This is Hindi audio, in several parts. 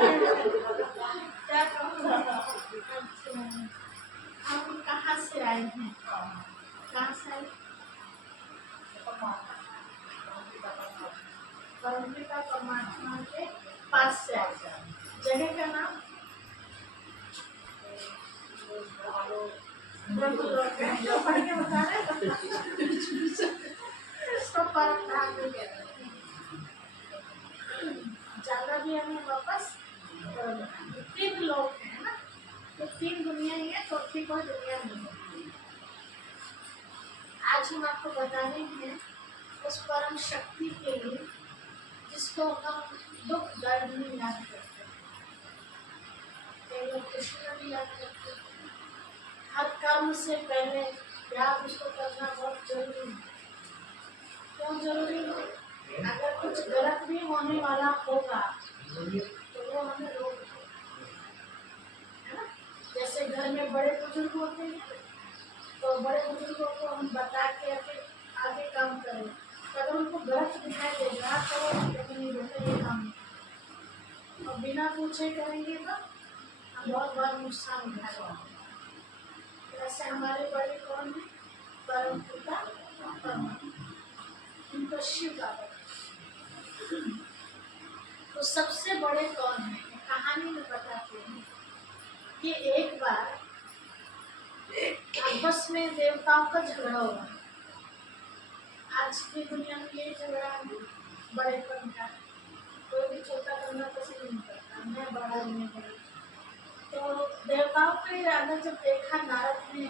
क्या कहूँ? अच्छा, हम कहाँ से आए हैं? कहाँ से आए? परमपिता परमात्मा के पास से आए। जगह का नाम ब्रह्मलोक है। जो पढ़ के बता रहे इसको परम धाम में कहते हैं। ज्यादा भी हमें वापस तीन लोग हैं ना, तो तीन दुनिया ही है, चौथी कोई दुनिया नहीं है। आज हम आपको बता रहे हैं उस परम शक्ति के लिए जिसको हम दुख दर्द में याद करते हैं, कई लोग खुशी में भी याद करते हैं। हर कर्म से पहले याद उसको करना बहुत जरूरी है। क्यों जरूरी है? अगर कुछ गलत भी होने वाला होगा तो वो हमें रोक दे, है ना। जैसे घर में बड़े बुजुर्ग होते हैं तो बड़े बुजुर्गों को हम बता के फिर आगे काम करें, तो अगर उनको गलत दिखाई देगा तो नहीं बेटा ये काम, और बिना पूछे करेंगे तो हम बहुत बड़ा नुकसान उठाएंगे। ऐसे हमारे बड़े कौन है? परम पिता परमात्मा, उनको शिव बाबा। तो सबसे बड़े कौन है? कहानी में बताते हैं कि एक बार आपस में देवताओं का झगड़ा हुआ। आज की दुनिया में ये झगड़ा है बड़ेपन का, कोई भी छोटा करना पसंद नहीं करता, मैं बड़ा नहीं बड़ा। तो देवताओं के अंदर जब देखा नारद ने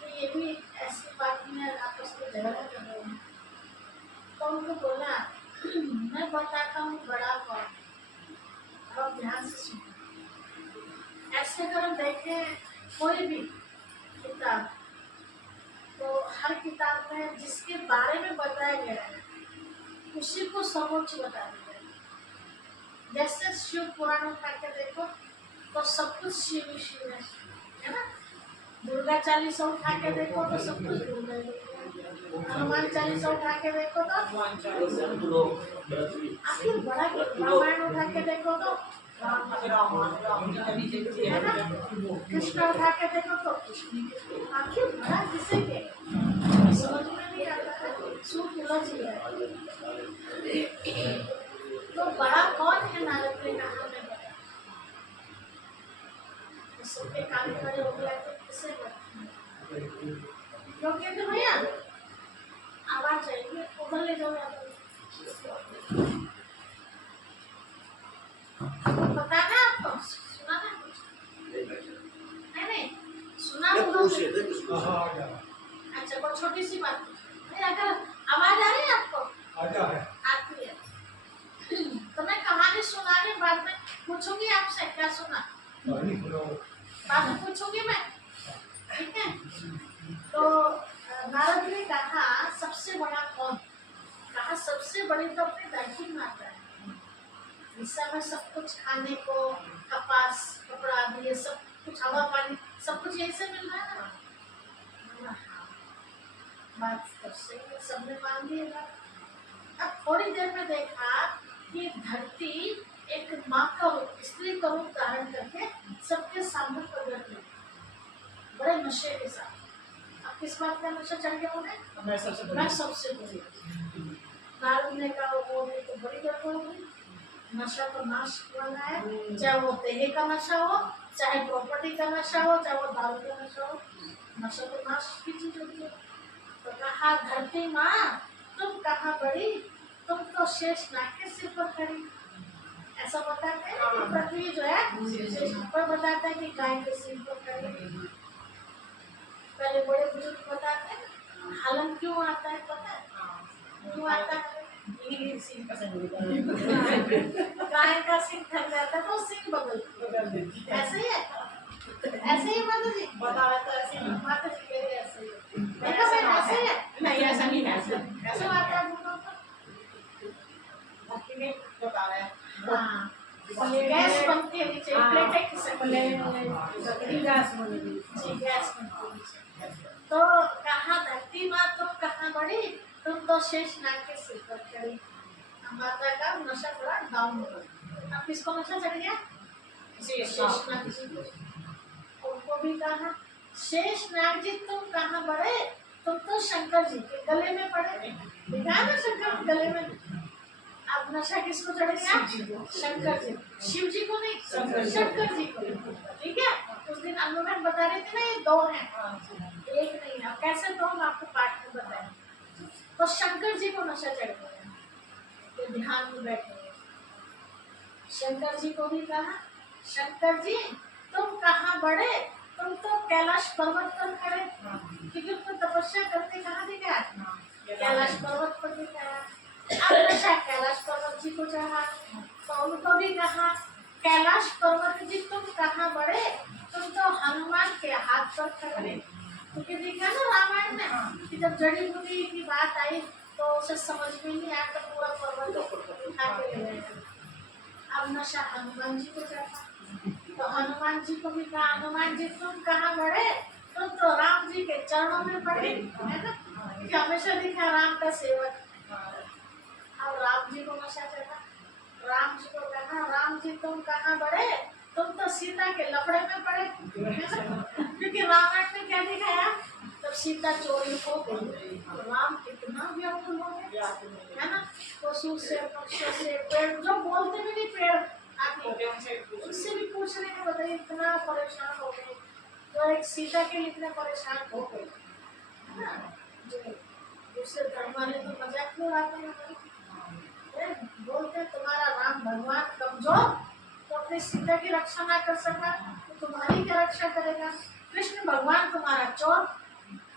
तो ये भी ऐसी बात में आपस में झगड़ा कर रहे हैं, तो उनको बोला मैं बताता हूँ बड़ा कौन, अब ध्यान से सुनो। ऐसे अगर हम देखें कोई भी किताब, तो हर किताब में जिसके बारे में बताया गया है उसी को सर्वोच्च बता दिया है। जैसे शिव पुराण उठा के देखो तो सब कुछ शिव शिव है ना। दुर्गा चालीसा उठा के देखो तो सब कुछ दुर्गा है। हनुमान चालीसा उठा के देखो तो आखिर बड़ा रामायण उठा के देखो तो राम है ना। कृष्ण उठा के देखो तो कृष्ण, आखिर बड़ा किसे के समझ में नहीं आता है, सूट उलझ गया। तो बड़ा कौन है? नारद ने कहा मैं बता। तो सबके कान खड़े हो गया तो किसे लोग कहते भैया आवाज आएगी उधर ले जाओ। पता है आपको? सुना ना? नहीं सुना होगा। अच्छा बहुत छोटी सी बात है, अगर आवाज आ रही है आपको? आती है। तो मैं कहानी सुना रही, बाद में पूछूंगी आपसे क्या सुना, बाद में पूछूंगी मैं, ठीक है। तो नारद ने कहा सबसे बड़ा कौन? कहा सबसे बड़ी तो अपनी धरती माता है। इस समय सब कुछ खाने को, कपास कपड़ा दिए, सब कुछ हवा पानी सब कुछ यही से मिल रहा है ना। बात तब से सबने मान दिया। अब थोड़ी देर में देखा कि धरती एक माँ का रूप, स्त्री का रूप धारण करके सबके सामने प्रकट हुई, बड़े नशे के साथ। अब किस बात का नशा चढ़ गया उन्हें? मैं सबसे बड़ी। नारद ने कहा वो तो बड़ी गड़बड़ हो गई, नशा तो नाश वाला है, चाहे वो देह का नशा हो, चाहे प्रॉपर्टी का नशा हो, चाहे वो दारू का नशा हो, नशा तो नाश की चीज होती है। तो कहा धरती माँ तुम कहाँ बड़ी, तुम तो शेष नाग के सिर पर खड़ी। ऐसा बताते हैं कि पृथ्वी जो है शेष पर बताता है कि गाय के सिर पर खड़ी। पहले बड़े बुजुर्ग बताते हैं हलन क्यों आता है, पता है क्यों आता है? गाय का सिंह थक जाता है तो सिंह बदल देती है। ऐसे ही है, ऐसे ही माता जी बता रहा था, ऐसे ही माता जी कह रही ऐसे ही। ऐसे ही है? नहीं ऐसा नहीं है, ऐसे आता है भक्ति में बता रहा है। हाँ गैस बनती है नीचे, प्लेटें गैस बनेगी जी, गैस बनती है। तो कहाँ धरती माँ तुम कहाँ बड़ी, तुम तो शेष नाग के सिर पर खड़ी। माता का नशा थोड़ा डाउन हो गया। अब किसको नशा चढ़ गया? शेषनाग जी को। उनको भी कहा शेषनाग जी तुम कहाँ बढ़े, तुम तो शंकर जी के गले में पड़े। दिखा ना शंकर गले में। अब नशा किसको चढ़ गया? शंकर जी। शिव जी को नहीं, शंकर जी को। ठीक है, उस दिन अनुमान बता रहे थे ना ये दो हैं, एक नहीं है। कैसे दो हम आपको पाठ में बताएं। तो शंकर जी को नशा चढ़ गया, तो ध्यान में बैठे। शंकर जी को भी कहा शंकर जी तुम कहाँ बढ़े, तुम तो कैलाश पर्वत पर खड़े। क्योंकि उनको तपस्या करते कहाँ दिखा? कैलाश पर्वत पर दिखाया। अब नशा कैलाश पर्वत जी को चढ़ा, तो उनको भी कहा कैलाश पर्वत जी तुम कहाँ बढ़े, तुम तो हनुमान के हाथ पर खड़े। क्योंकि देखा ना रामायण में कि जब जड़ी बूटी की बात आई तो उसे समझ में नहीं आया, तो पूरा पर्वत उठा के ले गए। अब नशा हनुमान जी को चढ़ा, तो हनुमान जी को भी कहा हनुमान जी तुम कहाँ बढ़े, तुम तो राम जी के चरणों में पड़े, है ना? कि हमेशा दिखा राम का सेवक। अब राम जी को नशा चढ़ा, राम जी को कहा राम जी तुम कहाँ बढ़े, तुम तो सीता के लफड़े में पड़े। क्योंकि रामायण में क्या दिखाया, तब सीता चोरी हो गई, राम कितना व्याकुल हो गया, है ना? पशु से, पक्षियों से, पेड़ जो बोलते भी नहीं, पेड़ आके उनसे भी पूछने के बताइए इतना परेशान हो गए। तो एक सीता के लिए इतने परेशान हो गए, है ना? जो दूसरे धर्म वाले तो मजाक में उड़ाते हैं, बोलते तुम्हारा राम भगवान कमजोर, तो अपनी सीता की रक्षा ना कर सका तो तुम्हारी क्या रक्षा करेगा? कृष्ण भगवान तुम्हारा चोर,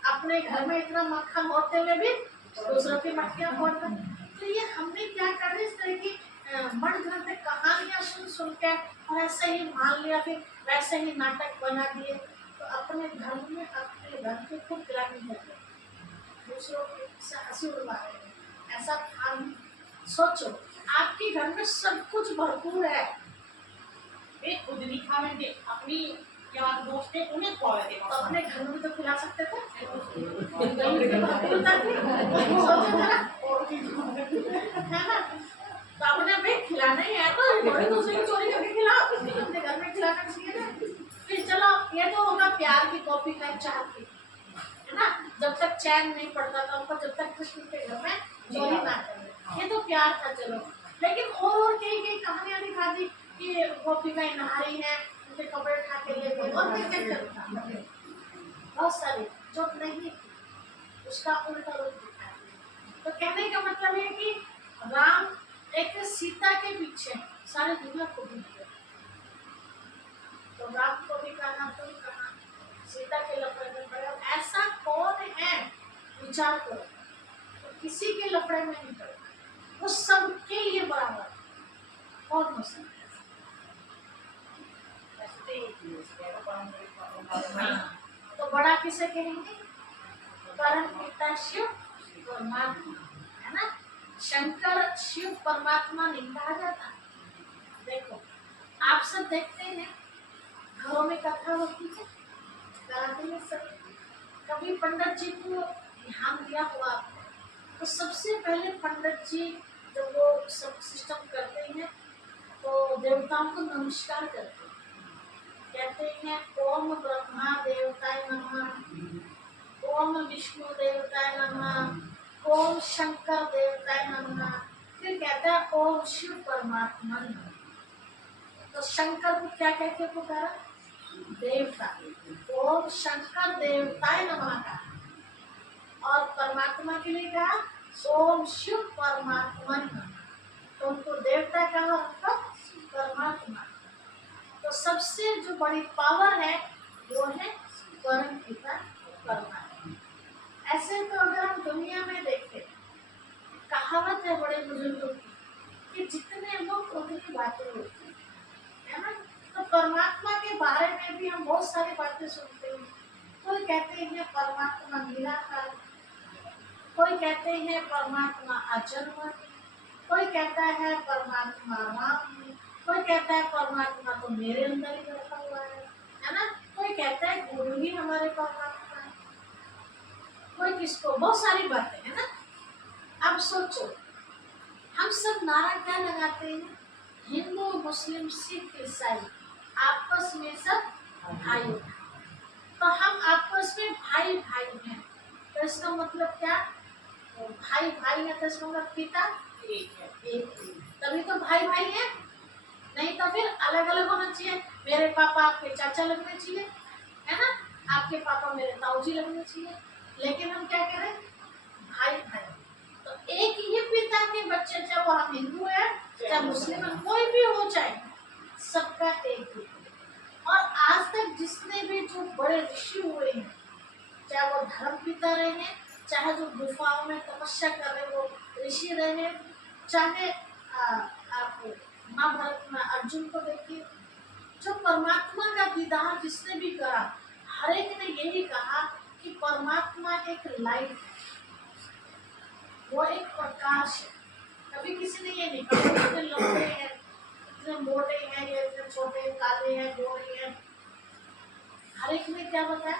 अपने घर में इतना मक्खन होते हुए भी दूसरों की मक्खियां फोड़ता। तो ये हमने क्या कर इस तरह की मन ग्रंथ कहानियां सुन सुन के और ऐसे ही मान लिया, फिर वैसे ही नाटक बना दिए, तो अपने धर्म में अपने धर्म की खुद ग्लानि कर रहे, दूसरों की हंसी उड़वा रहे हैं। ऐसा हम सोचो, आपके घर में सब कुछ भरपूर है, वे खुद नहीं खा रहे थे, अपनी यार दोस्त थे उन्हें खवा रहे थे, तो अपने घर में भी तो खिला सकते थे। है ना? तो अपने भी खिलाना ही है, तो थोड़ी दूसरे की चोरी करके खिलाओ, अपने घर में खिलाना चाहिए ना। फिर चलो ये तो होगा प्यार की कॉपी टाइप चाहती है ना, जब तक चैन नहीं पड़ता था उनको, जब तक कृष्ण के घर में चोरी ना करे, ये तो प्यार था। चलो, लेकिन और कई कहानियां दिखा दी कि गोपिकाएं नहा रही है, उनके कपड़े उठा के ले गए, और क्या करता बहुत सारी जो नहीं, उसका उल्टा रूप दिखा। तो कहने का मतलब है कि राम एक सीता के पीछे सारे दुनिया को भी किया, तो राम को भी कहना तुम कहा सीता के लफड़े में पड़े। ऐसा कौन है, विचार करो, तो किसी के लफड़े में नहीं पड़ता, वो सबके लिए बराबर। कौन हो सकता है? तो बड़ा किसे कहेंगे? परम पिता शिव परमात्मा, है ना? शंकर शिव परमात्मा नहीं कहा जाता। देखो, आप सब देखते हैं घरों में कथा होती है, कराते हैं सब। कभी पंडित जी को ध्यान दिया हुआ आपने, तो सबसे पहले पंडित जी जब वो सब सिस्टम करते हैं तो देवताओं को नमस्कार करते हैं, कहते हैं ओम ब्रह्मा देवताय नमः, ओम विष्णु देवताय नमः, ओम शंकर देवताय नमः, फिर कहता है ओम शिव परमात्मा नमः। तो शंकर को क्या कहते पुकारा? देवता। ओम शंकर देवताय नमः का, और परमात्मा के लिए कहा ओम शिव परमात्मा नमः। तो उनको देवता कहा, उनको परमात्मा। तो सबसे जो बड़ी पावर है वो है परम पिता परमात्मा। ऐसे तो अगर हम दुनिया में देखें, कहावत है बड़े बुजुर्गों की कि जितने लोग उतनी बातें होती है ना। तो परमात्मा के बारे में भी हम बहुत सारी बातें सुनते हैं। कोई कहते हैं परमात्मा निराकार, कोई कहते हैं परमात्मा अजन्मा, कोई कहता है परमात्मा राम, कोई कहता है परमात्मा तो मेरे अंदर ही बैठा हुआ है ना? कोई कहता है गुरु ही हमारे परमात्मा है, कोई किसको, बहुत सारी बातें है ना। अब सोचो, हम सब नारा क्या लगाते हैं? हिंदू मुस्लिम सिख ईसाई आपस में सब भाई हैं। तो हम आपस में भाई भाई हैं, तो इसका मतलब क्या? भाई भाई है तो इसका मतलब पिता एक है। एक है। तभी तो भाई भाई है, नहीं तो फिर अलग अलग होना चाहिए। मेरे पापा आपके चाचा लगने चाहिए, है ना, आपके पापा मेरे ताऊजी लगने चाहिए, लेकिन हम क्या करें? भाई भाई। तो एक ही पिता के बच्चे, चाहे वो हम हिंदू है चाहे मुस्लिम है, कोई भी हो चाहे, सबका एक ही है। और आज तक जितने भी जो बड़े ऋषि हुए हैं, चाहे वो धर्म पिता रहे हैं, चाहे जो गुफाओं में तपस्या कर रहे वो ऋषि रहे हैं, चाहे आप महाभारत में अर्जुन को देखिए, जो परमात्मा का दीदार जिसने भी करा, हर एक ने यही कहा कि परमात्मा एक लाइट है, वो एक प्रकाश है। कभी किसी ने ये नहीं कहा इतने लंबे हैं, इतने मोटे हैं, ये इतने छोटे, काले हैं, गोरे हैं। हर एक ने क्या बताया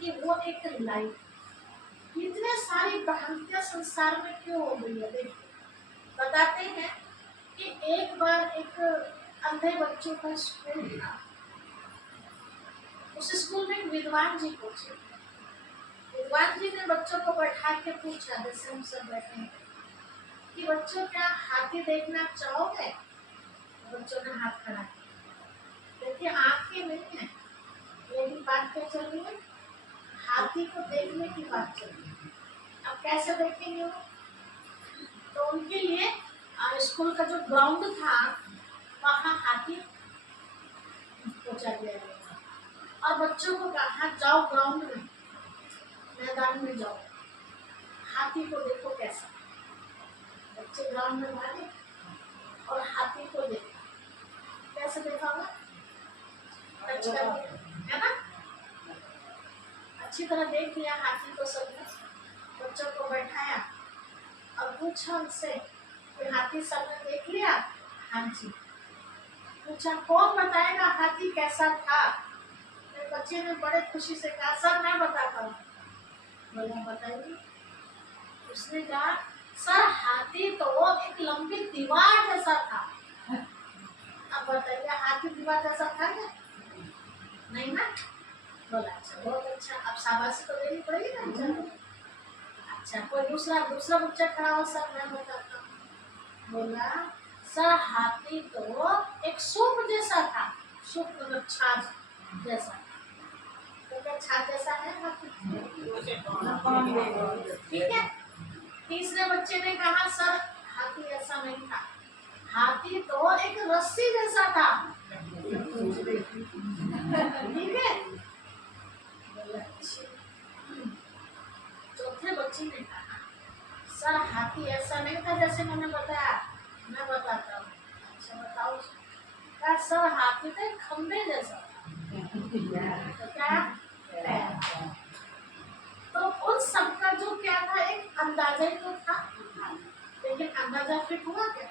कि वो एक लाइट। इतने सारी भ्रांतियां संसार में क्यों हो गई है? देखिए, बताते हैं कि एक बार एक अंधे बच्चों का स्कूल था। उस स्कूल में एक विद्वान जी पहुंचे। विद्वान जी ने बच्चों को बैठा के पूछा, जैसे हम सब बैठे हैं, कि बच्चों क्या हाथी देखना चाहोगे? बच्चों ने हाथ खड़ा किया। देखिए, आंखें नहीं है, लेकिन बात क्या चल रही है? हाथी को देखने की बात चल रही है। अब कैसे देखेंगे वो? तो उनके लिए स्कूल का जो ग्राउंड था, वहाँ हाथी पहुंचा दिया गया और बच्चों को कहा जाओ ग्राउंड में, मैदान में जाओ, हाथी को देखो कैसा। बच्चे ग्राउंड में भागे और हाथी को देखा। कैसे देखा होगा? टच करके, है ना? अच्छी तरह देख लिया हाथी को सबने। बच्चों को बैठाया और पूछा उनसे कि हाथी सबने देख लिया? हाँ जी। पूछा कौन बताएगा हाथी कैसा था? बच्चे ने बड़े खुशी से कहा सर मैं बताता हूँ। बोला बताइए। उसने कहा सर हाथी तो एक लंबी दीवार जैसा था। अब बताइए हाथी दीवार जैसा था क्या? नहीं ना? बोला अच्छा, बहुत अच्छा। अब शाबाशी तो देनी पड़ेगी ना। चलो अच्छा, कोई दूसरा बच्चा खड़ा हो, सर मैं बताता हूँ। बोला सर हाथी तो एक सूप जैसा था। सूप मतलब छाछ जैसा। तो क्या छाछ जैसा है हाथी? ठीक है। तीसरे बच्चे ने कहा सर हाथी ऐसा नहीं था, हाथी तो एक रस्सी जैसा था। ठीक है। चौथे बच्चे ने कहा सर हाथी ऐसा नहीं था जैसे मैंने बताया, मैं बताता हूँ। अच्छा बताओ। कहा सर हाथी तो एक खंबे जैसा था। तो क्या? तो उन सबका जो क्या था, एक अंदाजा ही तो था, लेकिन अंदाजा फिट हुआ क्या?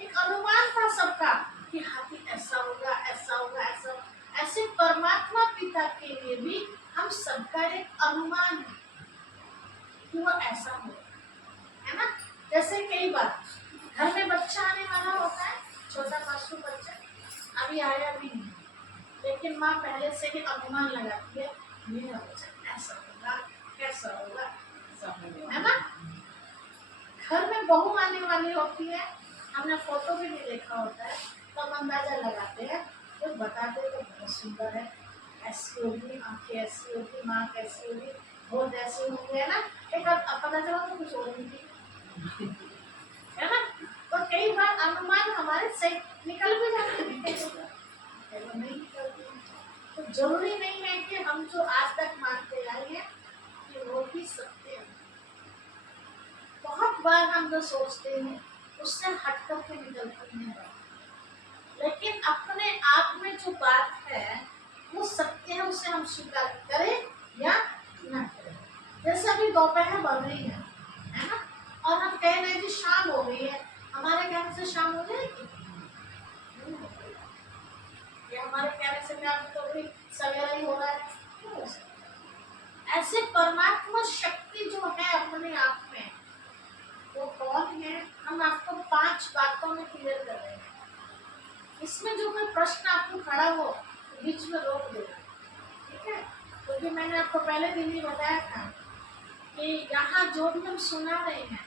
एक अनुमान था सबका कि हाथी ऐसा होगा, ऐसा होगा, ऐसा। ऐसे परमात्मा पिता के लिए भी हम सबका एक अनुमान है कि वो ऐसा होगा, है ना? जैसे कई बार घर में बच्चा आने वाला होता है, छोटा मासूम बच्चा अभी आया भी नहीं, लेकिन माँ पहले से ही अनुमान लगाती है मेरा बच्चा ऐसा होगा, कैसा होगा, है ना? घर में बहू आने वाली होती है, हमने फोटो भी नहीं देखा होता है, तो हम अंदाजा लगाते हैं, तो बताते तो बहुत सुंदर है, ऐसी होगी, आंखें ऐसी होगी, माँ कैसी होगी, बहुत ऐसे होंगे, है ना? एक पता चला तो कुछ और नहीं, है ना? तो कई बार अनुमान हमारे सही निकल भी जाते हैं, नहीं निकलते। तो जरूरी नहीं है कि हम जो आज तक मानते आए हैं कि वो भी सत्य है। बहुत बार हम जो सोचते हैं उससे हट करके निकलते हैं, लेकिन अपने आप में जो बात है वो सत्य है, उसे हम स्वीकार करें या ना करें। जैसे अभी दोपहर बन रही है ना? और हम कह रहे हैं कि शाम हो गई है, हमारे कहने से शाम हो जाएगी? या हमारे कहने से क्या तो भी सवेरा ही हो रहा है? ऐसे परमात्मा शक्ति जो है अपने आप में, वो कौन है? हम आपको 5 बातों में क्लियर कर रहे हैं। इसमें जो कोई प्रश्न आपको खड़ा हो बीच में रोक देना, ठीक है? क्योंकि तो मैंने आपको पहले दिन ही बताया था कि यहाँ जो भी हम सुना रहे हैं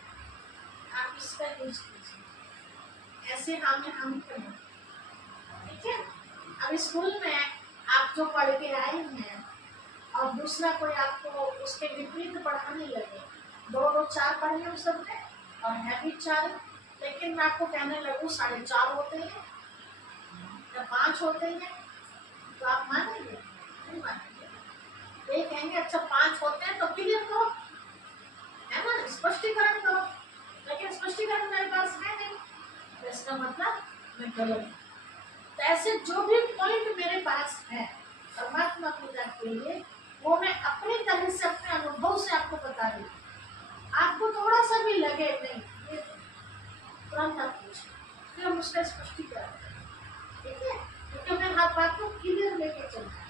आप इसका यूज कीजिए, ऐसे हम करें, ठीक है? अब स्कूल में आप जो पढ़ के आए हैं और दूसरा कोई आपको उसके विपरीत पढ़ाने लगे, 2 4 पढ़े हम सबने और है भी 4, लेकिन मैं आपको कहने लगूँ 4.5 होते हैं या 5 होते हैं, तो आप मानेंगे? नहीं मानेंगे। ये कहेंगे अच्छा 5 होते हैं तो क्लियर करो, है ना, स्पष्टीकरण करो, लेकिन स्पष्टीकरण मेरे पास है नहीं, तो इसका मतलब मैं गलत हूँ। तो ऐसे जो भी पॉइंट मेरे पास है परमात्मा पिता के लिए, वो मैं अपनी तरह से अपने अनुभव से आपको बता रही हूँ। आपको थोड़ा सा भी लगे नहीं, ये तुरंत आप पूछें, फिर हम उसका स्पष्टीकरण करें, ठीक है? क्योंकि मैं हर बात को क्लियर लेके चलता हूँ।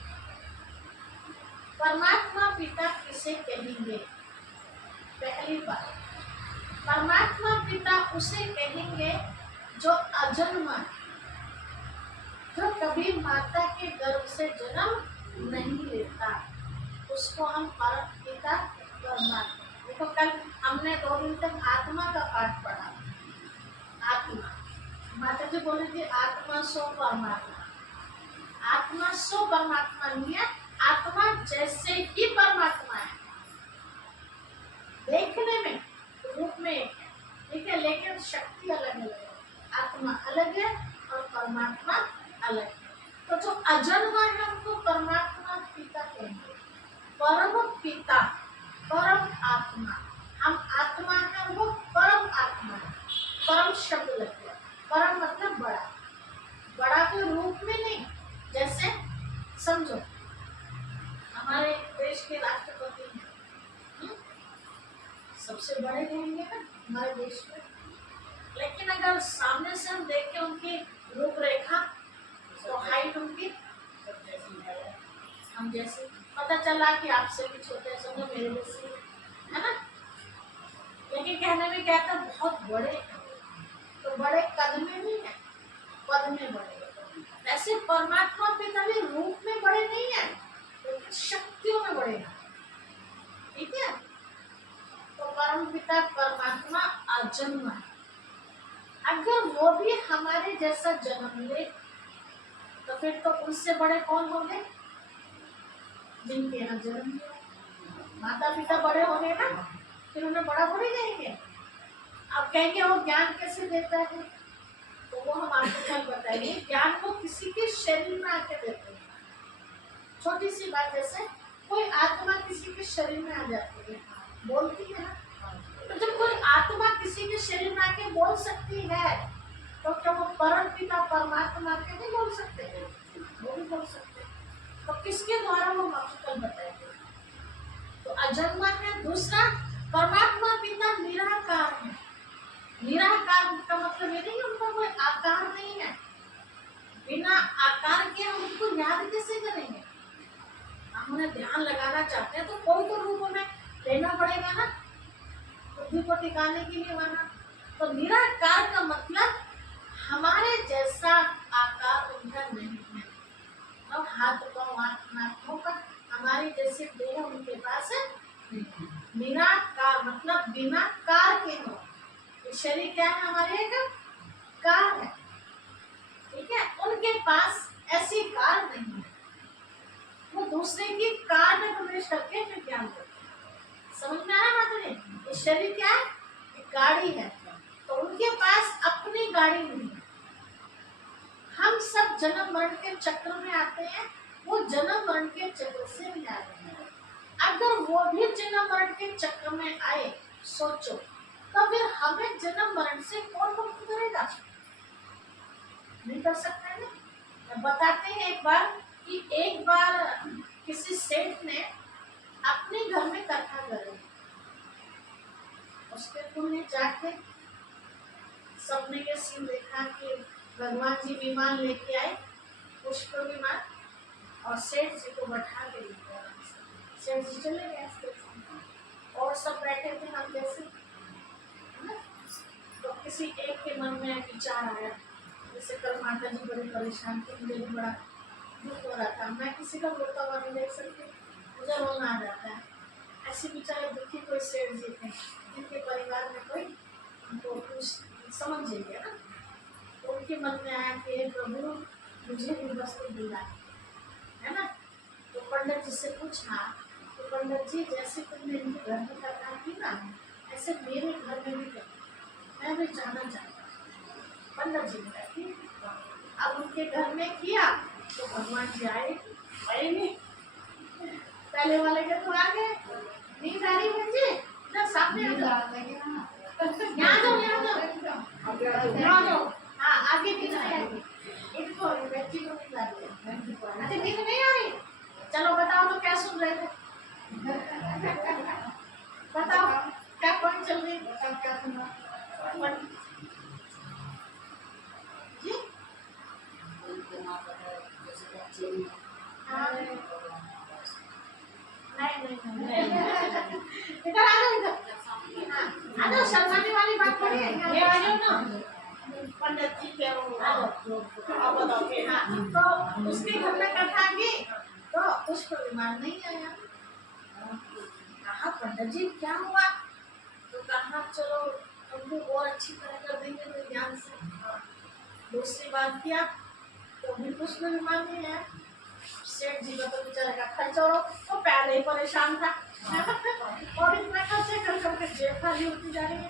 परमात्मा पिता किसे कहेंगे? पहली बात, परमात्मा पिता उसे कहेंगे जो अजन्मा, जो कभी माता के गर्भ से जन्म नहीं लेता, उसको हम परम पिता परमात्मा। देखो कल हमने 2 दिन तक आत्मा का पाठ पढ़ा, आत्मा, माता जी बोली थी आत्मा सो परमात्मा, आत्मा सो परमात्मा नहीं है, आत्मा जैसे ही परमात्मा है, देखने में रूप में एक है, ठीक है, लेकिन शक्ति अलग अलग है, आत्मा अलग है और परमात्मा अलग है। तो जो अजन्मा है उनको परमात्मा पिता कहेंगे, परम पिता, परम आत्मा, हम आत्मा है वो परम आत्मा है, परम शब्द लग गया, परम मतलब बड़ा, बड़ा के रूप में नहीं, जैसे समझो हमारे देश के राष्ट्रपति हैं, सबसे बड़े कहेंगे ना हमारे देश में, लेकिन अगर सामने से हम देखें उनकी रूपरेखा तो हाइट उनकी हम जैसे, पता चला कि आपसे भी छोटे, समझो मेरे जैसे, है ना, लेकिन कहने में क्या था बहुत बड़े हैं, तो बड़े कद में नहीं है, पद में बड़े। ऐसे परमात्मा पिता भी रूप में बड़े नहीं है, लेकिन शक्तियों में बड़े हैं, ठीक है? तो परम पिता परमात्मा अजन्मा है, अगर वो भी हमारे जैसा जन्म ले तो फिर तो उससे बड़े कौन होंगे? जिनके यहाँ जन्म लिया, माता पिता बड़े होंगे ना, फिर उन्हें बड़ा बड़े कहेंगे। अब कहेंगे वो ज्ञान कैसे देता है, तो वो हम आपको कल बताएंगे। ज्ञान को किसी के शरीर में आके देते हैं, छोटी सी बात, जैसे कोई आत्मा किसी के शरीर में आ जाती है, बोलती है ना, तो जब कोई आत्मा किसी के शरीर में आके बोल सकती है तो क्या वो परम पिता परमात्मा के नहीं बोल सकते? वो भी बोल सकते। तो किसके द्वारा वो आपको बताएंगे? तो अजन्मा है। दूसरा, परमात्मा पिता निराकार है। निराकार का मतलब ये नहीं उनका कोई आकार नहीं है, बिना आकार के हम उनको याद कैसे करेंगे? हम उन्हें ध्यान लगाना चाहते हैं तो कोई तो रूप में लेना पड़ेगा ना, बुद्धि को टिकाने के लिए वहां। तो निराकार का मतलब हमारे जैसा आकार उनका नहीं है, तो हाथ पांव आंख नाक मुंह का हमारे जैसे देह उनके पास है। निराकार मतलब बिना कार के हो। शरीर क्या है हमारे? एक कार है, ठीक है? उनके पास ऐसी कार नहीं है, वो दूसरे की कार में प्रवेश करके फिर ज्ञान करते हैं। समझ में आया बात नहीं? ये शरीर क्या है? एक गाड़ी है, तो उनके पास अपनी गाड़ी नहीं है। हम सब जन्म मरण के चक्र में आते हैं, वो जन्म मरण के चक्र से नहीं आ रहे हैं। अगर वो भी जन्म मरण के चक्र में आए, सोचो तो फिर हमें जन्म मरण से कौन मुक्त करेगा? नहीं कर सकता है ना। बताते हैं एक बार कि एक बार किसी सेठ ने अपने घर में कथा करी, उसके पुण्य जाके सपने के सीन देखा कि भगवान जी विमान लेके आए, पुष्प विमान, और सेठ जी को बैठा के लेके आए। सेठ जी चले गए और सब बैठे थे हम जैसे, तो किसी एक के मन में एक विचार आया, जैसे कल माता जी बड़ी परेशान थी, मुझे भी बड़ा दुख हो रहा था, मैं किसी का रोता हुआ नहीं देख सकती, मुझे रोना आ जाता है। ऐसे बेचारे दुखी कोई सेठ जी थे जिनके परिवार में कोई उनको कुछ समझिए ना, तो उनके मन में आया कि हे प्रभु मुझे भी वस्त्र दिला, है ना। तो पंडित जी से पूछा, तो पंडित जी जैसे तुमने इनके घर में करना की ना, ऐसे मेरे घर में भी कर, मैं भी जाना चाहता हूँ। पंडित जी ने कहा ठीक है। अब उनके घर में किया तो भगवान जी आए नहीं, पहले वाले के तो आ गए, नींद आ रही है जी, इधर सामने आ जाओ, यहाँ जाओ, यहाँ जाओ, हाँ आगे नींद नहीं आएगी, इनको बच्ची को नींद आ रही है, अच्छा नींद नहीं आ रही, चलो बताओ तो क्या सुन रहे थे, बताओ क्या पॉइंट चल रही, बताओ क्या सुना जी। हाँ नहीं इधर आ जाओ, इधर आ जाओ, शर्माने वाली बात थोड़ी है, ये आ जाओ ना पंडित जी के, आ जाओ आप बताओ। हाँ तो उसके घर में कथा की तो पुष्प विमान नहीं आया, कहा पंडित जी क्या हुआ, तो कहा चलो हमको और अच्छी तरह कर देंगे तो ध्यान से। दूसरी बात किया तो भी पुष्प विमान नहीं आया, सेठ जी का तो बेचारे का खर्चा हो तो पहले ही परेशान था और इतना खर्चे कर करके जेब खाली होती जा रही है।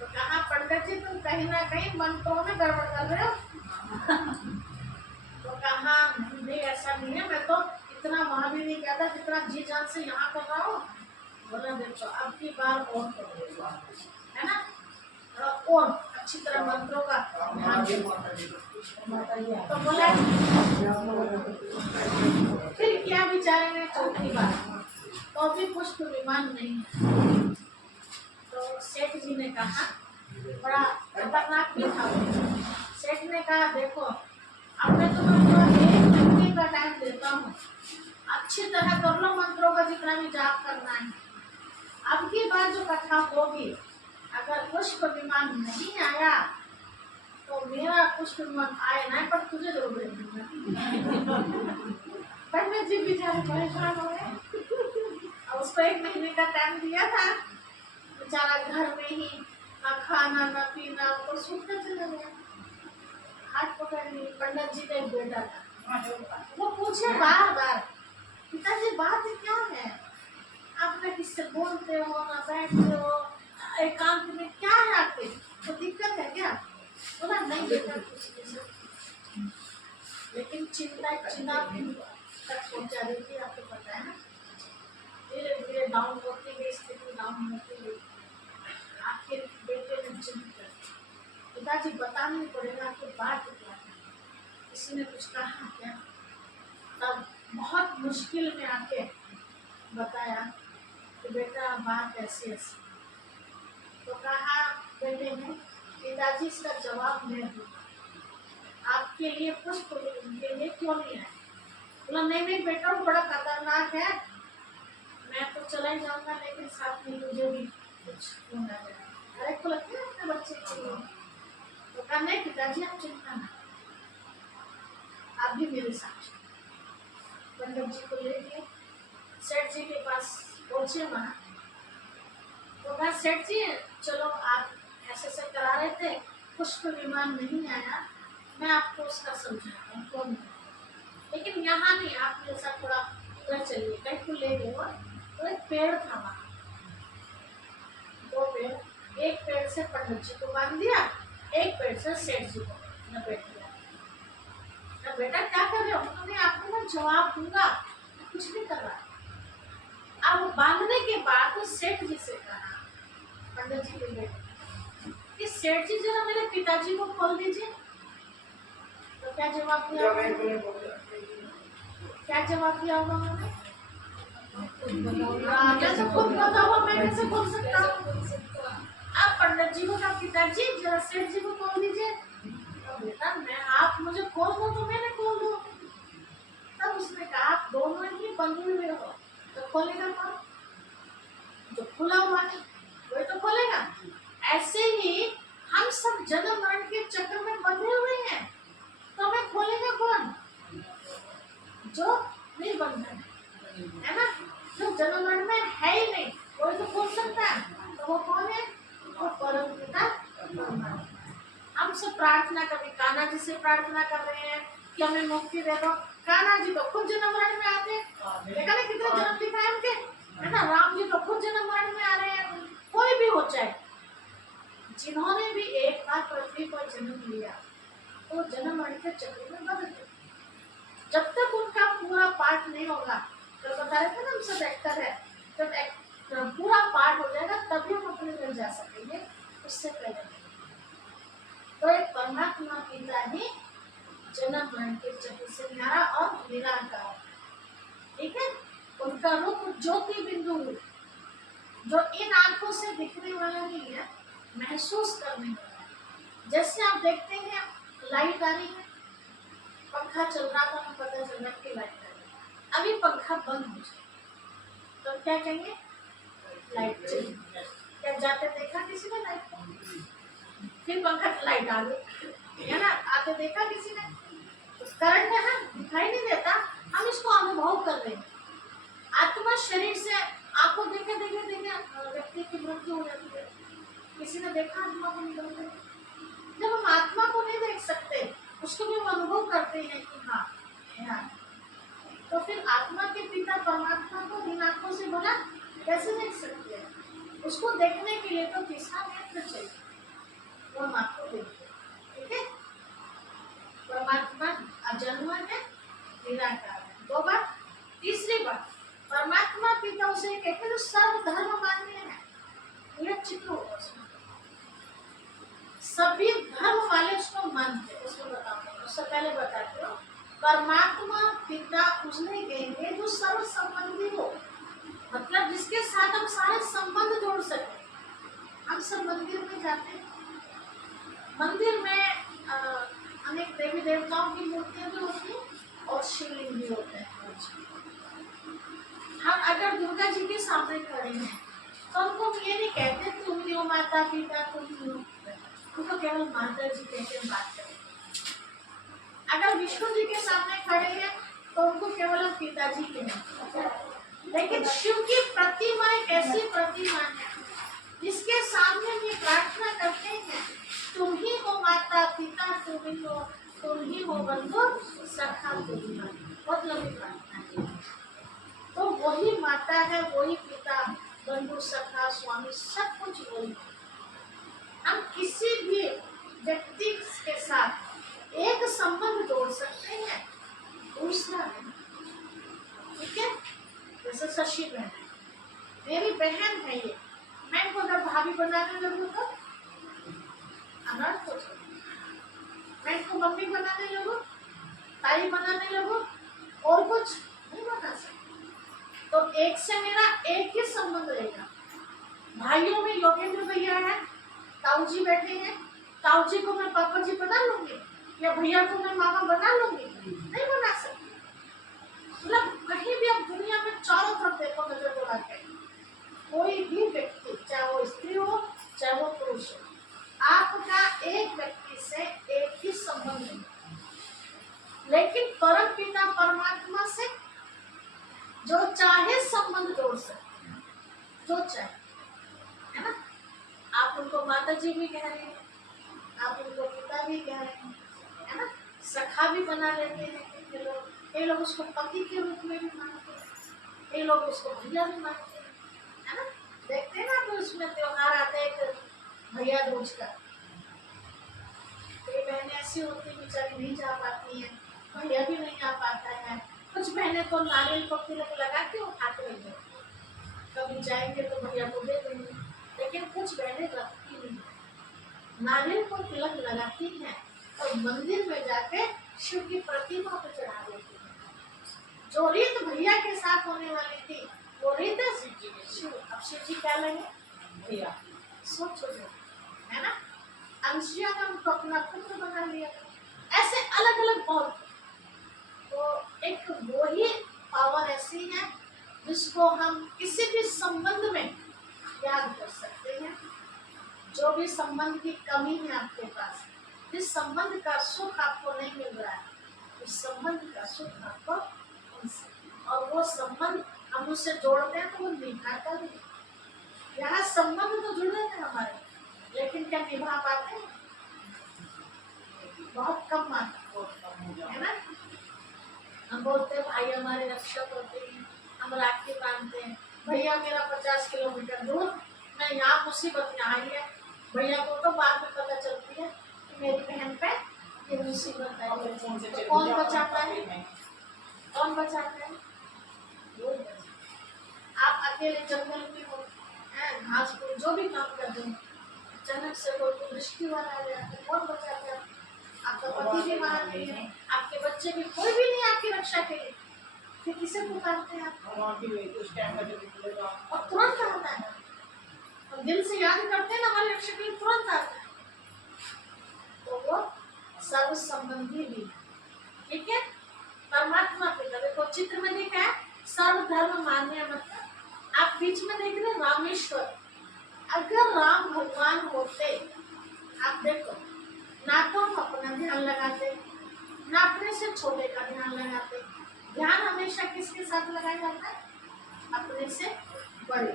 तो कहा पंडित जी तुम कहीं ना कहीं मंत्रों में गड़बड़ कर रहे हो। तो कहा नहीं ऐसा नहीं है, मैं तो इतना वहां भी नहीं कहता जितना जी जान से यहाँ कर रहा हूँ। बोला देखो अब की बार और करो, है ना, और अच्छी तरह मंत्रों का ध्यान तो बोला फिर क्या बेचारे ने चौथी बार तो भी पुष्प विमान नहीं है। तो सेठ जी ने कहा, बड़ा खतरनाक भी था, सेठ ने कहा देखो अब मैं तुम्हें 1 महीने का टाइम देता हूँ, अच्छी तरह कर लो मंत्रों का जितना भी जाप करना है। अब की बार जो कथा होगी अगर पुष्प विमान नहीं आया तो मेरा पुष्प विमान आए ना पर तुझे जरूर दे दूंगा। पंडित जी बेचारे परेशान हो गए, और उसको 1 महीने का टाइम दिया था, बेचारा घर में ही ना खाना ना पीना, तो सूख कर चला गया। हाथ पकड़ ली, पंडित जी का एक बेटा था, वो पूछे बार बार पिताजी बात क्या है, आप ना किससे बोलते हो ना बैठते हो, एकांत में क्या है आपके, तो दिक्कत है क्या। बोला नहीं बेटा कुछ नहीं, लेकिन चिंता तक पहुंचा रही थी, आपको पता है ना, धीरे धीरे डाउन होती गई, स्थिति डाउन होती गई। आखिर बेटे ने चिंता, पिताजी बताना पड़ेगा कि बात क्या है, किसी ने कुछ कहा क्या। तब बहुत मुश्किल में आके बताया कि बेटा बात ऐसी ऐसी। तो कहा बेटे ने पिताजी इसका जवाब नहीं दूंगा, आपके लिए पुष्प के लिए क्यों नहीं आए। बोला नहीं बेटा वो बड़ा खतरनाक है, मैं तो चला ही जाऊंगा लेकिन साथ में मुझे भी कुछ होना है। अरे को लगता है अपने बच्चे के लिए। तो कहा नहीं पिताजी आप चिंता ना, आप भी मेरे साथ। पंडित जी को ले गए, सेठ जी के पास पहुंचे वहाँ, तो कहा सेठ जी चलो आप ऐसे ऐसे करा रहे थे, पुष्प विमान नहीं आया, मैं आपको उसका समझाता हूँ कौन, लेकिन यहाँ नहीं, आप मेरे साथ थोड़ा उधर चलिए। कहीं को ले गए तो एक पेड़ था वहाँ, 2 पेड़, एक पेड़ से पंडित जी को बांध दिया, एक पेड़ से सेठ जी को लपेट दिया। तो बेटा क्या कर रहे हो, तो आपको मैं जवाब दूंगा, कुछ नहीं कर रहा। अब बांधने के बाद तो सेठ जी से कहा पंडित जी के बेटे कि सेठ जी जरा मेरे पिताजी को खोल दीजिए। तो क्या जवाब दिया, क्या जवाब दिया होगा उन्होंने, जैसे खुद बताओ मैं कैसे खोल सकता हूँ। आप पंडित जी को कहा पिताजी जरा सेठ जी को खोल दीजिए। तो बेटा मैं आप मुझे खोल दो तो मैंने खोल दो। तब उसने कहा आप दोनों ही बंधे हुए हो तो खोलेगा कौन, जो खुला हुआ है वही तो खोलेगा। ऐसे ही सब जन्म मरण के चक्र में बंधे हुए हैं, तो हमें खोलेगा कौन? जो निर्बंधन है ना, जो जन्म मरण में है ही नहीं, कोई तो खोल सकता है। तो वो कौन है? वो परम पिता परमात्मा। हमसे प्रार्थना कभी कान्हा जी से प्रार्थना कर रहे हैं कि हमें मुक्ति दे दो। कान्हा जी तो खुद जन्म मरण में आते, देखा ना कितने जन्म लिखा है उनके, है ना। राम जी तो खुद जन्म मरण में आ रहे हैं। कोई भी हो चाहे, जिन्होंने भी एक बार पृथ्वी पर जन्म लिया तो जन्म मरण के चक्र में बंध गए। जब तक उनका पूरा पाठ नहीं होगा, तो बता रहे थे ना हम सब एक्टर है, जब पूरा पाठ हो जाएगा तभी हम अपने घर जा सकेंगे, उससे पहले नहीं। तो एक परमात्मा पिता ही जन्म मरण के चक्र से न्यारा और निराकार, ठीक है। उनका रूप ज्योति बिंदु रूप, जो इन आंखों से दिखने वाला नहीं है, महसूस करने वाला है। जैसे आप देखते हैं लाइट आ रही है, पंखा चल रहा था, हमें पता चल रहा है कि लाइट आ रही है। अभी पंखा बंद हो जाए तो क्या कहेंगे? लाइट चली। क्या जाते देखा किसी ने लाइट को? फिर पंखा लाइट आ गई, है ना। आते देखा किसी ने? तो करंट है ना, दिखाई नहीं देता, हम इसको अनुभव कर रहे हैं। आत्मा शरीर से आपको देखे देखे देखे व्यक्ति की मृत्यु हो जाती है। किसी ने देखा आत्मा को निकलते? जब हम आत्मा को नहीं देख सकते, उसको भी हम अनुभव करते हैं कि हाँ है। तो फिर आत्मा के पिता परमात्मा को इन आंखों से भला कैसे देख सकते हैं? उसको देखने के लिए तो तीसरा नेत्र चाहिए, वो हम आपको देखते हैं, ठीक है। परमात्मा अजन्मा है, निराकार है। दो बात। तीसरी बात, परमात्मा पिता उसे कहते हैं जो सर्वधर्म मान्य है। यह चित्र होगा उसमें, सभी धर्म वाले उसको मानते हैं। उसको बताऊंगा, उससे पहले बताते हो। परमात्मा पिता उसने कहेंगे जो सर्व संबंधी हो, मतलब जिसके साथ हम सारे संबंध जोड़ सके। हम सब मंदिर में जाते हैं, मंदिर में अनेक देवी देवताओं की मूर्तियां भी होती हैं और शिवलिंग भी होते हैं। हम अगर दुर्गा जी के सामने खड़े हैं तो उनको ये नहीं कहते तुम ही हो माता पिता, तुम ही हो, उनको केवल माता जी कहकर बात करें। अगर विष्णु जी के सामने खड़े हैं तो उनको केवल हम पिताजी कहें। लेकिन शिव की प्रतिमा एक ऐसी प्रतिमा है जिसके सामने हम ये प्रार्थना करते हैं, तुम ही हो माता पिता, तुम ही हो बंधु सखा, तुम ही हो। बहुत लंबी प्रार्थना है। तो वही माता है, वही पिता, बंधु सखा, स्वामी, सब कुछ वही। हम किसी भी व्यक्ति के साथ एक संबंध जोड़ सकते हैं, दूसरा नहीं, ठीक है। जैसे शशि बहन मेरी बहन है, ये मैं इनको अगर भाभी बनाने लगूँ तो अनर्थ हो जाए। मैं इनको मम्मी बनाने लगूँ, ताई बनाने लगूँ, और कुछ नहीं बना सकती। तो एक से मेरा एक ही संबंध रहेगा। भाइयों में योगेंद्र भैया है, ताऊ जी बैठे हैं, ताऊ जी को मैं पापा जी बना लूंगी या भैया को मैं मामा बना लूंगी? नहीं बना सकती। मतलब कहीं भी आप दुनिया में चारों तरफ देखो, नजर दौड़ा के, कोई भी व्यक्ति, चाहे वो स्त्री हो चाहे वो पुरुष हो, आपका एक व्यक्ति से एक ही संबंध है। लेकिन परम पिता परमात्मा से जो चाहे संबंध जोड़ सकते हैं, जो चाहे, है ना। आप उनको माता जी भी कह रहे हैं, आप उनको पिता भी कह रहे हैं, है ना। सखा भी बना लेते हैं कई लोग उसको पति के रूप में भी मानते हैं, कई लोग उसको भैया भी मानते हैं, है ना। देखते हैं ना, तो उसमें त्योहार आते हैं भैया दूज का, कई बहनें ऐसी होती बेचारी नहीं जा पाती हैं, भैया भी नहीं आ पाता है। कुछ बहनें तो नारियल को तिलक लगा के उठाते हैं, कभी जाएंगे तो भैया को दे देंगे। लेकिन कुछ बहनें रखती नहीं, नारियल को तिलक लगाती हैं और मंदिर में जाके शिव की प्रतिमा को चढ़ा देती हैं। जो रीत भैया के साथ होने वाली थी वो रीत शिव, अब शिव जी क्या लगे? भैया। सोचो, है ना। अंशिया ने उनको अपना पुत्र बना लिया। ऐसे अलग अलग बहुत, तो एक वो ही पावर ऐसी है जिसको हम किसी भी संबंध में याद कर सकते हैं। जो भी संबंध की कमी है आपके पास, जिस संबंध का सुख आपको नहीं मिल रहा है, उस संबंध का सुख आपको उनसे, और वो संबंध हम उससे जोड़ते हैं तो वो निभाता भी। यहाँ संबंध तो जुड़े हैं हमारे, लेकिन क्या निभा पाते हैं? बहुत कम मात्रा है ना। हम बोलते हैं भाई हमारे रक्षक होते हैं, हम राखी बांधते हैं, भैया मेरा 50 किलोमीटर दूर, मैं यहाँ मुसीबत में आई है, भैया को तो बाद में पता चलती है कि मेरी बहन पे ये मुसीबत आई है, तो कौन बचाता है? कौन बचाता है? आप अकेले जंगल में हो, घास को जो भी काम कर रहे हैं, अचानक से कोई दृष्टि वाला आ जाता है, कौन बचाता है? आपका पति भी वहाँ नहीं है, आपके बच्चे भी, कोई भी नहीं आपकी रक्षा के लिए, फिर किसे पुकारते हैं आप? और तुरंत आता है, हम दिल से याद करते हैं ना, हमारे रक्षा के लिए तुरंत आता है। तो वो सर्व संबंधी भी, ठीक है। परमात्मा पिता, देखो चित्र में देखा है सर्व धर्म मान्य, मतलब आप बीच में देख रहे रामेश्वर। अगर राम भगवान होते, आप देखो ना तो हम अपना ध्यान लगाते, ना अपने से छोटे का ध्यान लगाते। ध्यान हमेशा किसके साथ लगाया जाता है? अपने से बड़े।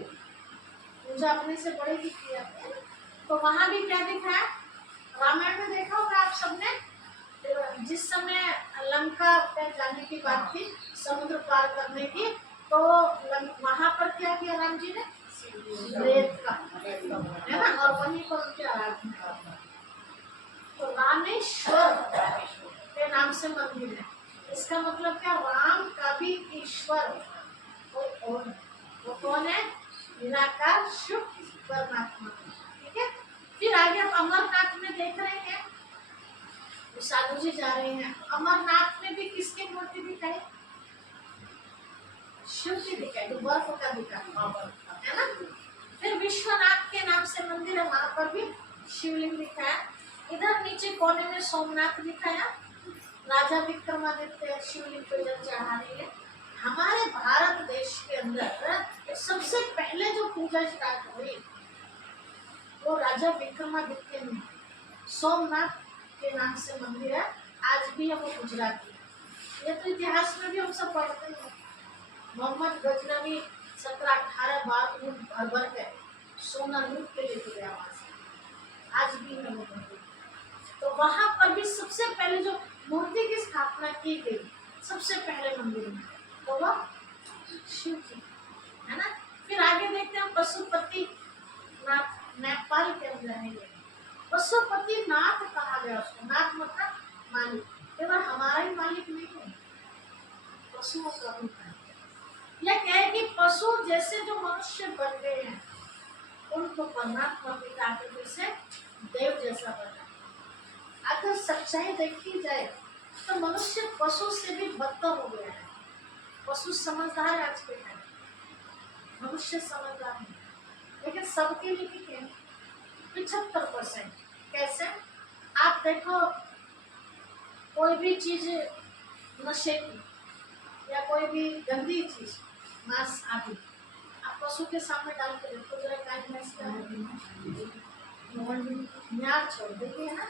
पूजा अपने से बड़े की की जाती है। तो वहां भी क्या दिखा है? रामायण में देखा होगा आप सबने, जिस समय लंका पे जाने की बात थी, समुद्र पार करने की, तो वहां पर क्या किया राम जी ने? रेत का, है ना, और वहीं पर उनकी आराधना। तो रामेश्वर के नाम से मंदिर है। इसका मतलब क्या? राम का भी ईश्वर वो कौन है? निराकार शुभ परमात्मा, ठीक है। फिर आगे आप अमरनाथ में देख रहे हैं, साधु जी जा रहे हैं, अमरनाथ में भी किसकी मूर्ति दिखाई? शिव की दिखाई, तो बर्फ का दिखाई, है ना। फिर विश्वनाथ के नाम से मंदिर है, वहां पर भी शिवलिंग दिखाया। इधर नीचे कोने में सोमनाथ दिखाया, राजा विक्रमादित्य शिवलिंग पे जल चढ़ा रही है। हमारे भारत देश के अंदर सबसे पहले जो पूजा स्टार्ट हुई वो राजा विक्रमादित्य ने, सोमनाथ के नाम से मंदिर है, आज भी है वो गुजराती। ये तो इतिहास में भी हम सब पढ़ते हैं। मोहम्मद गजनवी 17-18 बार भर भर के सोना लूट के लेके गया वहां से, आज भी है वो मंदिर। तो वहां पर भी सबसे पहले जो मूर्ति की स्थापना की गई, सबसे पहले मंदिर में, तो वह शिव की, है ना। फिर आगे देखते हैं पशुपति नाथ, नेपाल के अंदर है ये। पशुपति नाथ कहा गया उसको, नाथ मतलब मालिक, केवल हमारा ही मालिक नहीं है, पशुओं का भी है। यह कहे कि पशु जैसे जो मनुष्य बन गए हैं, उनको परमात्मा पिता के रूप से देव जैसा बना। अगर सच्चाई देखी जाए तो मनुष्य पशु से भी बदतर हो गया है। पशु समझदार आज के टाइम, मनुष्य समझदार है, लेकिन सबके लिए ठीक है 75%। कैसे? आप देखो, कोई भी चीज नशे की या कोई भी गंदी चीज, मांस आदि, आप पशु के सामने डाल के देखो जरा, न्यार छोड़ देखिए ना,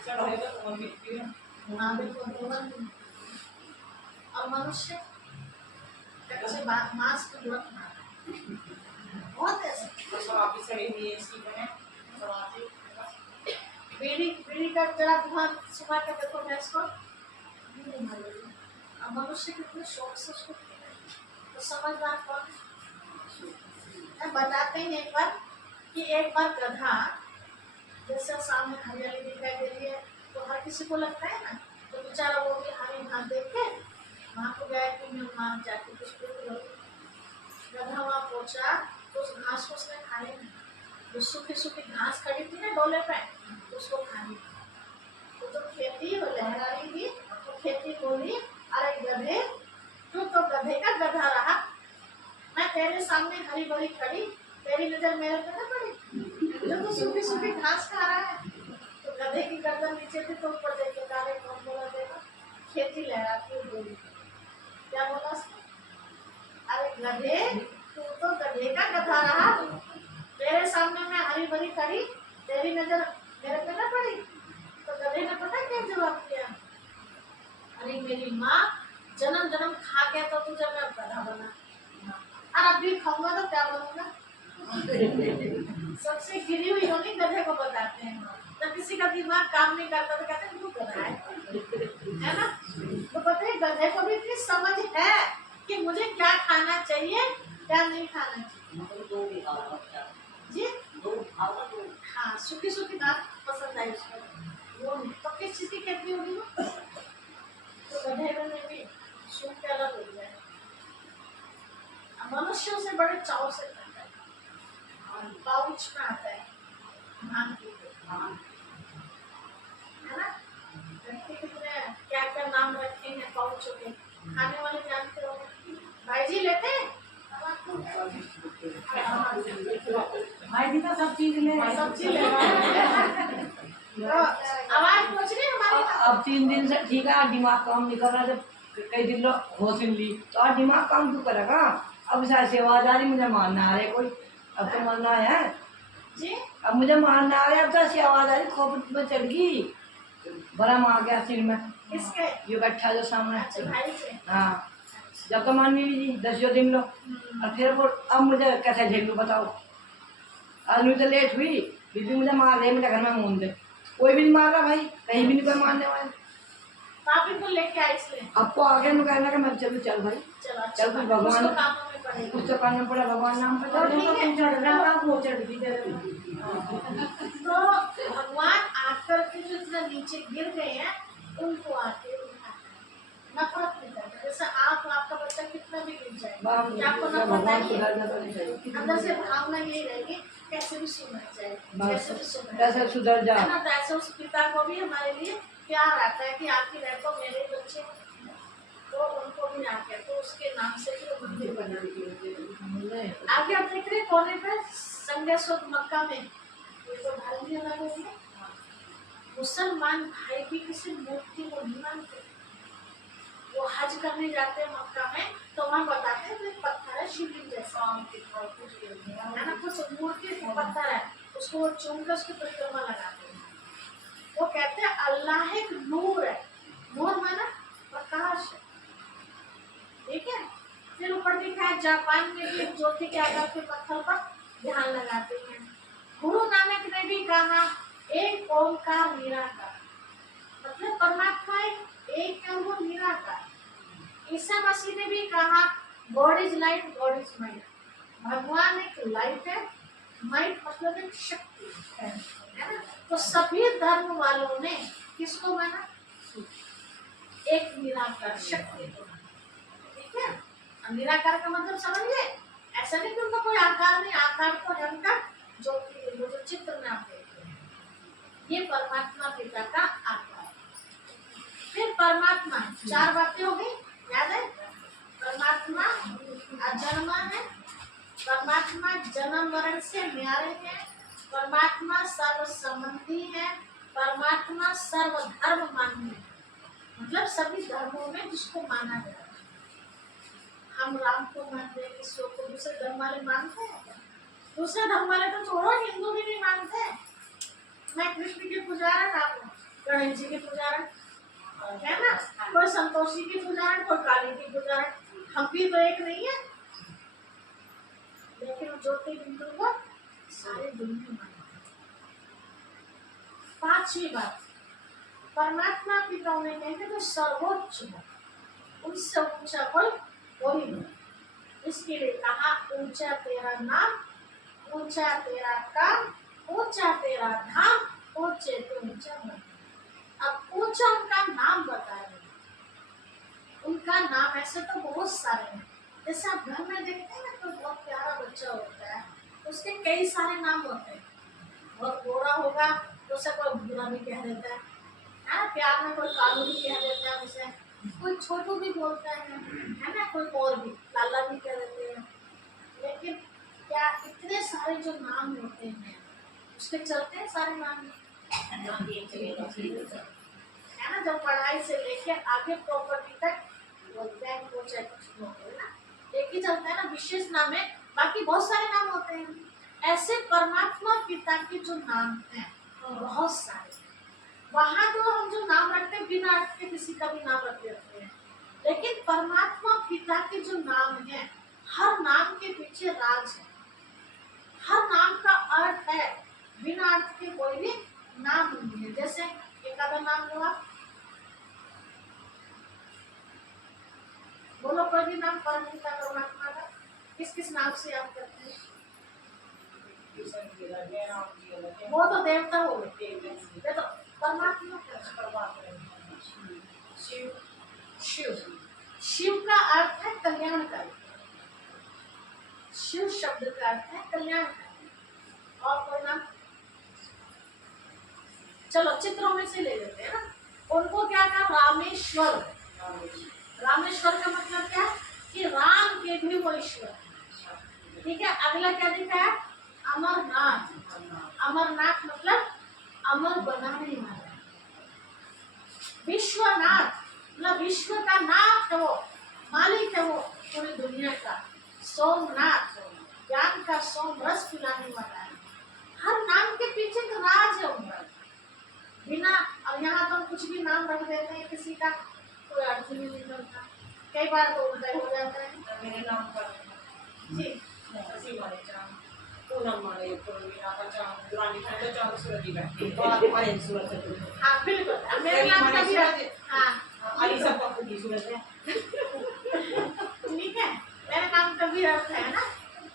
और मनुष्य कच्चे मांस को तुरंत बहुत ऐसे बीड़ी का जरा धुआं सुबह के देखो भैंस को, मनुष्य कितने शौक से उसको, तो समझदार कौन? बताते हैं एक बार कि एक बार गधा, जैसे सामने हरियाली दिखाई दे रही है तो हर किसी को लगता है ना, तो बेचारा वो भी हरी घास देख के वहाँ को गया कि मैं वहाँ जाके कुछ गधा वहाँ पहुँचा, तो उस घास को उसने खाने नहीं, जो सूखी सूखी घास खड़ी थी ना डोले पे, उसको खानी। तो खेती लहरा रही थी, तो खेती बोली, अरे गधे, तू तो गधे का गधा रहा, मैं तेरे सामने हरी भरी खड़ी, तेरी नजर मेरे पे न पड़ी, जो तो सूखी सूखी घास खा रहा है। तो गधे की गर्दन नीचे थी, तो ऊपर देख के तारे कौन बोला देगा? खेती लहराती बोली, क्या बोला? अरे गधे, तू तो गधे का गधा रहा, तेरे सामने मैं हरी भरी खड़ी, तेरी नजर मेरे पे ना पड़ी। तो गधे ने पता क्या जवाब दिया, अरे मेरी माँ जन्म जन्म खा गया तो तुझे मैं गधा बना, और अब भी खाऊंगा तो क्या बनूंगा। सबसे गिरी हुई होनी गधे को बताते हैं। जब किसी का दिमाग काम नहीं करता तो कहते हैं तू गधा है ना। तो पता है गधे को भी इतनी समझ है कि मुझे क्या खाना चाहिए क्या नहीं खाना चाहिए। जी हाँ, सूखी सूखी दाल पसंद आई उसको, वो नहीं तो किस चीज की कहती होगी वो। तो गधे में भी सूख के अलग हो गया है, मनुष्यों से बड़े चाव से खाता है। पाउच में आता है भांग की, है ना। व्यक्ति कितने क्या क्या नाम रखे हैं पाउचों के, खाने वाले जानते हो भाई जी लेते हैं। भाई जी तो सब चीज ले, सब चीज ले तो आवाज पहुंच रही है हमारी। अब 3 दिन से ठीक है, दिमाग काम नहीं कर रहा, जब कई दिन लोग होश इन ली तो आज दिमाग काम क्यों करेगा। अब शायद सेवादारी मुझे मारना आ रहे कोई, अब तो मरना है जी। अब मुझे मारना आ रहे, अब तो सेवादारी खोपड़ी में चढ़ गई, बड़ा मार गया सिर में। किसके? ये बैठा जो सामने। अच्छा भाई से। हाँ, जब तो मान लीजिए 10 दिन लो, और फिर वो अब मुझे कैसे झेलूं बताओ। आज मुझे तो लेट हुई, बीबी मुझे मार रही, मुझे घर में मून दे, कोई भी नहीं मार रहा भाई, कहीं भी नहीं कोई मारने वाला। आप इनको लेके आए इसलिए आपको आगे में कहना कि मैं चल चल भाई, चलो अच्छा चल कुछ बात है, भगवान उसको कामों में पड़ेगा। कुछ तो करना पड़ा, भगवान नाम पे तो चल। ठीक है, चढ़ रहा था वो चढ़ गई तेरे में। तो भगवान आकर के जो इतना नीचे गिर गए हैं उनको आके उठाते हैं, नफरत नहीं करते। जैसे आपका बच्चा कितना भी गिर जाए कि आपको नफरत भगवान नहीं सुधर है, जाता नहीं चाहिए, अंदर से भावना यही रहेगी कैसे भी सुधर जाए, कैसे भी सुधर कैसे जाए, सुधर जा। है ना। तो ऐसे उस पिता को भी हमारे लिए प्यार आता है कि आपकी देखो मेरे बच्चे, तो उनको भी आके तो उसके नाम से भी वो मंदिर बना दिए। आगे आप देख रहे कोने पे संगे सुद मक्का में, ये तो भारत में लगे हुए हैं। मुसलमान भाई भी किसी मूर्ति को नहीं मानते, वो हज करने जाते हैं मक्का में तो वहाँ बताते हैं एक पत्थर है शिवलिंग जैसा, है ना, कुछ मूर्ति पत्थर है, उसको वो चूम कर उसकी परिक्रमा लगाते हैं। वो कहते हैं अल्लाह एक नूर है, नूर माना प्रकाश है, ठीक है। फिर ऊपर लिखा है जापान में भी ज्योति के आकार के पत्थर पर ध्यान लगाते हैं। गुरु नानक ने भी कहा एक ओंकार निराकार, मतलब परमात्मा एक है, वो निराकार। ईसा मसीह ने भी कहा God is light God is might, भगवान एक लाइट है, माइट मतलब एक शक्ति है ना। तो सभी धर्म वालों ने किसको माना, एक निराकार शक्ति को, ठीक है। निराकार का मतलब समझिए, ऐसा नहीं कि उनका कोई आकार नहीं, आकार तो है उनका जो चित्र में आप देखते हैं, ये परमात्मा पिता का आकार। फिर परमात्मा, 4 बातें हो गई, याद है। परमात्मा अजन्मा है, परमात्मा जन्म मरण से न्यारे है, परमात्मा सर्व संबंधी है, परमात्मा सर्वधर्म मान्य है, मतलब सभी धर्मों में जिसको माना जाए। हम राम को मानते हैं, ईश्वर को, दूसरे धर्म वाले मानते हैं, दूसरे धर्म वाले तो छोड़ो हिंदू भी नहीं मानते। मैं कृष्ण की पुजारन, आप गणेश जी की पुजारन, है ना, कोई संतोषी की पुजारन, कोई काली की पुजारन, हम भी तो एक नहीं है। लेकिन ज्योतिर्लिंग को सारे दुनिया मानते हैं। 5वीं बात, परमात्मा पिता उन्हें कहते तो सर्वोच्च है, उससे ऊंचा कोई नहीं। इसके लिए कहा ऊंचा तेरा नाम, ऊंचा तेरा काम, ऊंचा तेरा धाम, ऊंचे तो ऊंचा मन। अब ऊंचा उनका नाम बता रहे, उनका नाम ऐसे तो बहुत सारे हैं। जैसे आप घर में देखते हैं ना, तो बहुत प्यारा बच्चा होता है, उसके कई सारे नाम होते हैं। बहुत गोरा होगा तो उसे कोई बुरा भी कह देता है, प्यार में कोई कालू भी कह देता है, उसे कोई छोटू भी बोलता है ना, कोई और भी लाला भी कह देते हैं। लेकिन क्या इतने सारे जो नाम होते हैं उसके चलते हैं सारे नाम, है ना। जब पढ़ाई से लेके आगे प्रॉपर्टी तक, बैंक हो चाहे कुछ हो ना, एक ही चलता है ना, विशेष नाम है, बाकी बहुत सारे नाम होते हैं। ऐसे परमात्मा पिता के जो नाम हैं बहुत सारे। वहां तो हम जो नाम रखते हैं बिना अर्थ के किसी का भी नाम रख देते हैं, लेकिन परमात्मा पिता के जो नाम है, हर नाम के पीछे राज है, हर नाम का अर्थ है। बिना अर्थ के कोई भी नाम नहीं है। जैसे एक आधा नाम लो आप, बोलो कोई भी नाम परम पिता परमात्मा का, किस किस नाम से आप करते हैं? वो तो देवता हो गए, तो परमात्मा शिव। शिव शिव का अर्थ है कल्याणकारी। शिव शब्द का अर्थ है कल्याणकारी। और कोई नाम? चलो चित्रों में से ले लेते हैं ना। उनको क्या कहा? रामेश्वर। रामेश्वर का मतलब क्या है? कि राम के भी वो ईश्वर। ठीक है। अगला क्या दिखा है? अमरनाथ। अमरनाथ मतलब अमर बनाने वाला। विश्वनाथ मतलब विश्व का नाथ है वो, मालिक है वो पूरी दुनिया का। सोमनाथ ज्ञान का सोम रस पिलाने वाला है। हर नाम के पीछे का राज है उनका। बिना, अब यहाँ तो हम कुछ भी नाम रख देते हैं किसी का, कोई अर्थ ही नहीं निकलता। कई बार तो उल्टा हो जाता है। मेरे नाम पर जी हसी मारे चांद, पूनम मारे पूर्णिमा का चांद, दुरानी खाने का चांद सूरज ही बैठे तो आप हमारे सूरज से पूछो। हाँ बिल्कुल। अब मेरे नाम का भी हाँ अली सब का पूरी सूरज है। ठीक है। मेरे नाम का भी अर्थ है ना,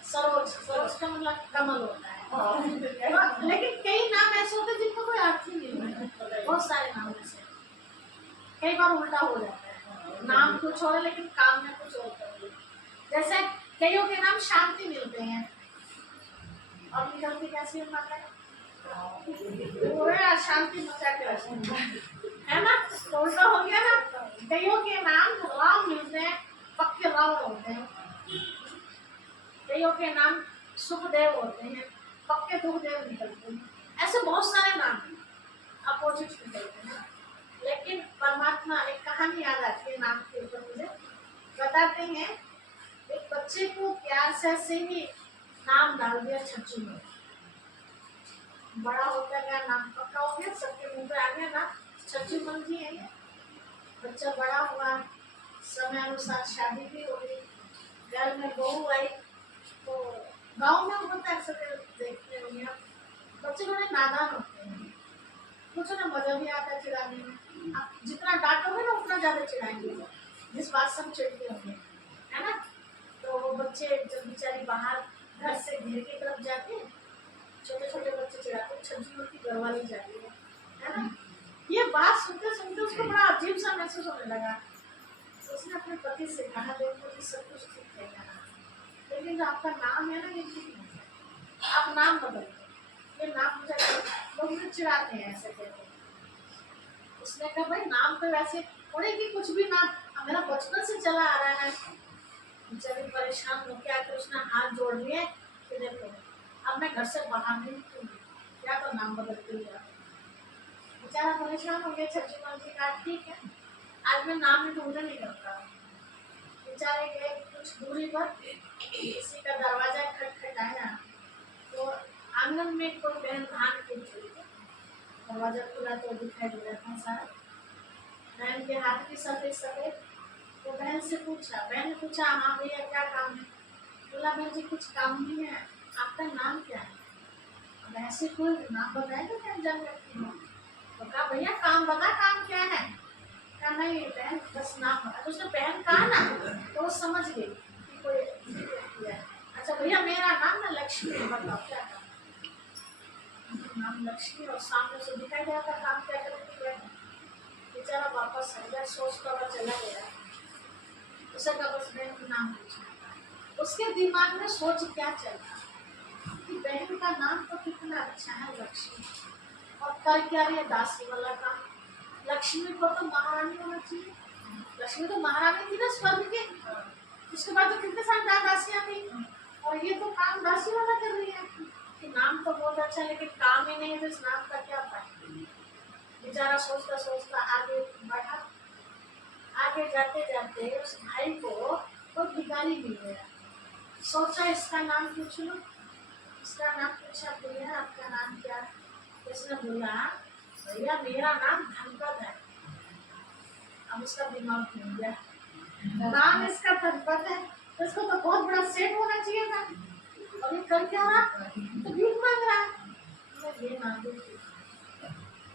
सरोज। सरोज का मतलब कमल होता है। लेकिन कई नाम ऐसे होते हैं जिनको कोई अर्थ ही नहीं होता। बहुत सारे नाम ऐसे, कई बार उल्टा हो जाता है। नाम कुछ और है लेकिन काम में कुछ और कर। जैसे कईयों के नाम शांति मिलते हैं और निकलती कैसी है माता है, पूरा शांति मचा के रखते है ना। तो उल्टा हो गया ना। कईयों के नाम राम मिलते हैं, पक्के राम होते हैं। कईयों के नाम सुखदेव होते हैं, पक्के दुखदेव निकलते हैं। ऐसे बहुत सारे नाम अपोजिट निकलते हैं। लेकिन परमात्मा, एक कहानी याद आती है नाम के ऊपर मुझे। बताते हैं एक बच्चे को प्यार से ही नाम डाल दिया छज्जू में। बड़ा होता गया, नाम पक्का हो गया, सबके मुंह पे आ गया ना, छज्जू बन गई है। बच्चा बड़ा हुआ, समय अनुसार शादी भी हो गई, घर में बहू आई। तो गांव में होता है, सब देखते होंगे आप, बच्चे बड़े नादान होते हैं। कुछ ना मजा भी आता है चिढ़ाने में। आप जितना डांटोगे ना उतना ज्यादा चिढ़ाएंगे, जिस बात से हम चिढ़ते होंगे, है ना। तो वो बच्चे जब बेचारी बाहर घर से घर की तरफ जाते हैं, छोटे छोटे बच्चे चिढ़ाते हैं, छज्जू की घरवाली जाती है ना। ये बात सुनते सुनते उसको बड़ा अजीब सा महसूस होने लगा। उसने अपने पति से कहा, देखो कि सब कुछ ठीक है यहाँ, लेकिन जो आपका नाम है ना ये ठीक नहीं है, आप नाम बदल दो। ये नाम मुझे, लोग मुझे चिढ़ाते हैं ऐसे कहते हैं। उसने कहा भाई नाम तो वैसे थोड़े कि कुछ भी नाम मेरा बचपन से चला आ रहा है। बेचारी परेशान हो के आकर उसने हाथ जोड़ लिए कि देखो अब मैं घर से बाहर नहीं निकलूंगी, या तो नाम बदल के लिया। बेचारा परेशान हो गया। छज्जू मान जी कहा ठीक है, आज मैं नाम ही ढूंढने नहीं करता। बेचारे गए कुछ दूरी पर, किसी का दरवाजा खटखटाया तो आंगन में कोई बहन धान के चली। दरवाजा खुला तो दिखाई दे रहा था सारा। बहन के हाथ की सफेद सफेद। तो बहन से पूछा, बहन ने पूछा हाँ भैया क्या काम है? बोला बहन जी कुछ काम नहीं है, आपका नाम क्या है? अब ऐसे कोई नाम बताएगा क्या जान रखती हूँ? तो कहा भैया काम बता, काम क्या है? कहा नहीं बहन बस नाम बता। तो उसने बहन कहा ना तो वो समझ गई कि कोई है। अच्छा भैया मेरा नाम ना लक्ष्मी है, बताओ क्या काम? नाम लक्ष्मी, और सामने से दिखाई दिया था काम क्या करती है। बेचारा वापस आ गया, सोचता हुआ चला गया। उसे कहा बस बहन का नाम पूछा। उसके दिमाग में सोच क्या चल रहा कि बहन का नाम तो कितना अच्छा है लक्ष्मी, और कर क्या रही है दासी वाला काम। लक्ष्मी को तो महारानी होना चाहिए, लक्ष्मी तो महारानी थी ना स्वर्ग की। उसके बाद तो कितने सारे दासियां थी, और ये तो काम दासी वाला कर रही है कि नाम तो बहुत अच्छा लेकिन काम ही नहीं है, तो इस नाम का क्या फायदा। बेचारा सोचता सोचता आगे बढ़ा। आगे जाते जाते उस भाई को वो भिखारी मिल गया। सोचा इसका नाम पूछ लो। इसका नाम पूछा, भैया आपका नाम क्या? इसने बोला भैया मेरा नाम धनपत है। अब उसका दिमाग घूम गया, नाम इसका धनपत है तो इसको तो बहुत बड़ा सेठ होना चाहिए था, और ये कर क्या रहा, तो भीख मांग रहा है। ये नाम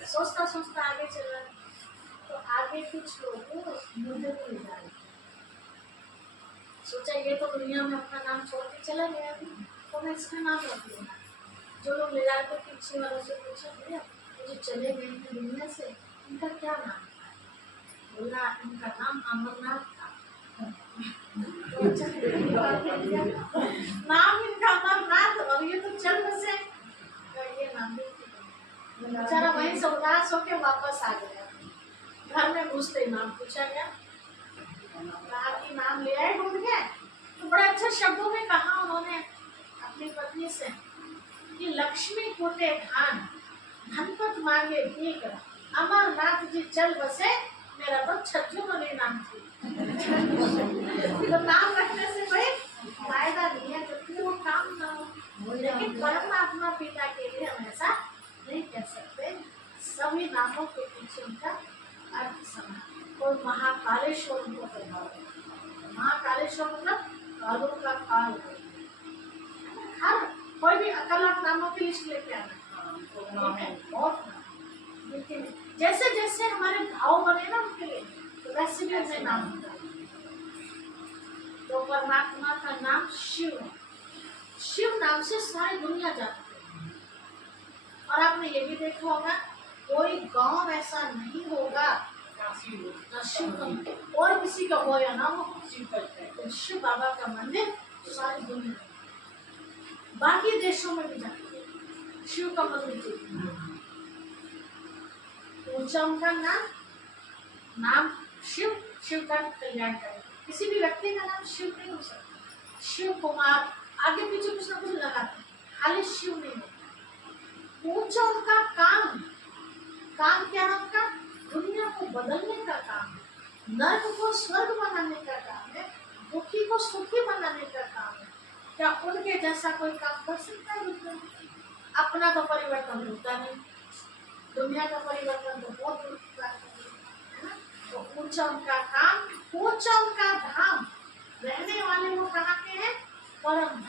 सोचता सोचता आगे चल रहा, तो आगे कुछ लोगों मुझे को ले जा रहे, सोचा ये तो दुनिया में अपना नाम छोड़ के चला गया, तो मैं इसका नाम रख लूँगा। जो लोग ले जा रहे थे पीछे वालों से पूछा भैया जो चले गए थे दुनिया से इनका क्या नाम था? बोला इनका नाम अमरनाथ था। तो अच्छा नाम इनका अमरनाथ, और ये तो चल बसे, ये नाम बेचारा वहीं से उदास होके वापस आ गया। घर में घुसते ही नाम पूछा गया, कहा कि नाम ले आए ढूंढ के, तो बड़े अच्छे शब्दों में कहा उन्होंने अपनी पत्नी से कि लक्ष्मी कोटे धान धनपत मांगे भीख, अमरनाथ जी चल बसे, मेरा तो छज्जू वाले नाम थी। तो नाम रखने से भाई फायदा नहीं है जबकि वो काम ना हो, लेकिन परमात्मा पिता के लिए हम ऐसा नहीं कह सकते। सभी नामों के पीछे उनका अर्थ समान। और महाकालेश्वर उनको प्रभाव है। महाकालेश्वर मतलब कालों का काल है। हर कोई भी अलग नामों की लिस्ट लेके आना है, बहुत नाम। लेकिन जैसे जैसे हमारे भाव बने ना उनके लिए, तो वैसे भी हमें नाम होता है। तो परमात्मा का नाम शिव है। शिव नाम से सारी दुनिया जानती है। और आपने ये भी देखा होगा कोई गांव ऐसा नहीं होगा ना शिव का, और किसी का हो या ना हो, शिव बाबा का मंदिर सारी दुनिया, बाकी देशों में भी जानते हैं शिव का मंदिर। ऊंचा उनका नाम शिव, शिव का कल्याण करे। किसी भी व्यक्ति का नाम शिव नहीं हो सकता। शिव कुमार आगे पीछे कुछ ना कुछ लगाते, खाली शिव नहीं होता। ऊंचा उनका काम क्या है उनका? दुनिया को बदलने का काम है, नर्क को स्वर्ग बनाने का काम है, दुखी को सुखी बनाने का काम है। क्या उनके जैसा कोई काम कर सकता है दुनिया में? अपना तो परिवर्तन होता नहीं, दुनिया का परिवर्तन तो बहुत दूर की बात है ना। तो ऊंचा उनका काम, ऊंचा उनका धाम, रहने वाले वो कहाँ के हैं? परम